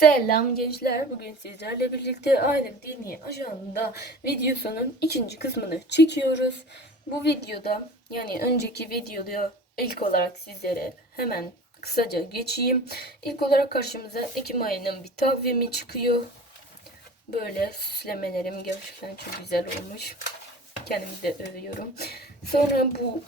Selam gençler. Bugün sizlerle birlikte Aydın Dini Ajan'da videosunun ikinci kısmını çekiyoruz. Bu videoda yani önceki videoda ilk olarak sizlere hemen kısaca geçeyim. İlk olarak karşımıza Ekim ayının bir takvimi çıkıyor. Böyle süslemelerim gerçekten çok güzel olmuş. Kendimi de övüyorum. Sonra bu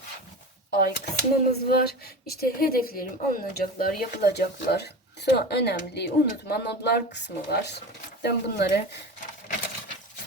ay kısmımız var. İşte hedeflerim alınacaklar, yapılacaklar. Sonra önemli unutma notlar kısmı var. Ben bunları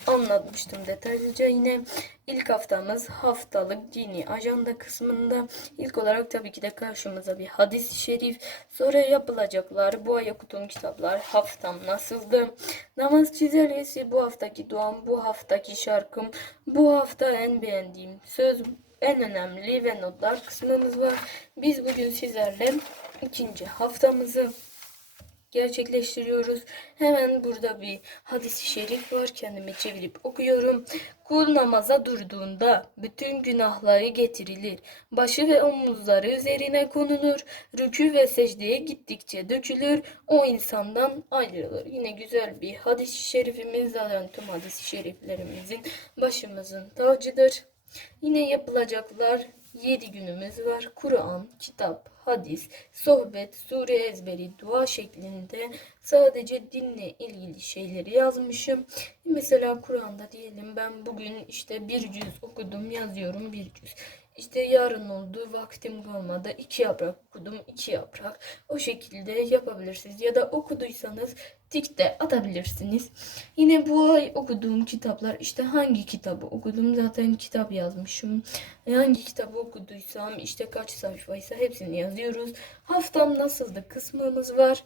anlatmıştım detaylıca. Yine ilk haftamız haftalık dini ajanda kısmında. İlk olarak tabii ki de karşımıza bir hadis-i şerif. Sonra yapılacaklar. Bu ay okuduğum kitaplar. Haftam nasıldı? Namaz çizelgesi. Bu haftaki duam. Bu haftaki şarkım. Bu hafta en beğendiğim söz. En önemli ve notlar kısmımız var. Biz bugün sizlerle ikinci haftamızı gerçekleştiriyoruz. Hemen burada bir hadis-i şerif var. Kendime çevirip okuyorum. Kul namaza durduğunda bütün günahları getirilir. Başı ve omuzları üzerine konulur. Rükû ve secdeye gittikçe dökülür. O insandan ayrılır. Yine güzel bir hadis-i şerifimiz. Zaten tüm hadis-i şeriflerimizin başımızın tacıdır. Yine yapılacaklar 7 günümüz var. Kur'an, kitap, hadis, sohbet, sure ezberi, dua şeklinde sadece dinle ilgili şeyleri yazmışım. Mesela Kur'an'da diyelim ben bugün işte bir cüz okudum yazıyorum bir cüz. İşte yarın oldu vaktim kalmadı iki yaprak okudum iki yaprak. O şekilde yapabilirsiniz ya da okuduysanız tik de atabilirsiniz. Yine bu ay okuduğum kitaplar işte hangi kitabı okudum zaten kitap yazmışım. Hangi kitabı okuduysam işte kaç sayfaysa hepsini yazıyoruz. Haftam nasıldı kısmımız var.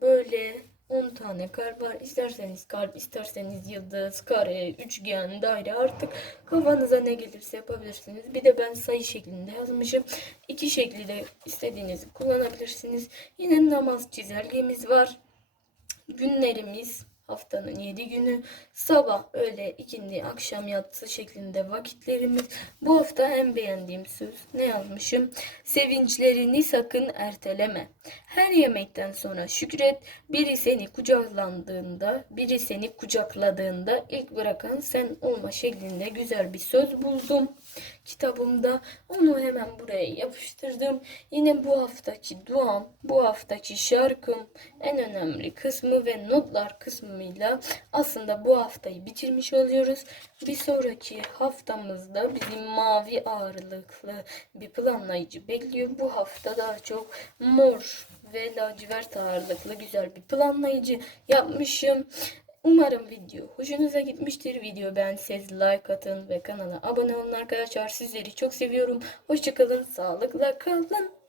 Böyle 10 tane kalp var. İsterseniz kalp, isterseniz yıldız, kare, üçgen, daire artık kafanıza ne gelirse yapabilirsiniz. Bir de ben sayı şeklinde yazmışım. İki şekli de istediğinizi kullanabilirsiniz. Yine namaz çizelgemiz var. Günlerimiz haftanın 7 günü sabah, öğle, ikindi, akşam yatsı şeklinde vakitlerimiz. Bu hafta en beğendiğim söz ne yazmışım? Sevinçlerini sakın erteleme. Her yemekten sonra şükret. Biri seni kucaklandığında, biri seni kucakladığında ilk bırakan sen olma şeklinde güzel bir söz buldum kitabımda. Onu hemen buraya yapıştırdım. Yine bu haftaki duam, bu haftaki şarkım en önemli kısmı ve notlar kısmıyla aslında bu haftayı bitirmiş oluyoruz. Bir sonraki haftamızda bizim mavi ağırlıklı bir planlayıcı bekliyor. Bu hafta daha çok mor ve lacivert ağırlıklı güzel bir planlayıcı yapmışım. Umarım video hoşunuza gitmiştir. Video beğendiyseniz like atın ve kanala abone olun arkadaşlar. Sizleri çok seviyorum. Hoşçakalın, sağlıkla kalın.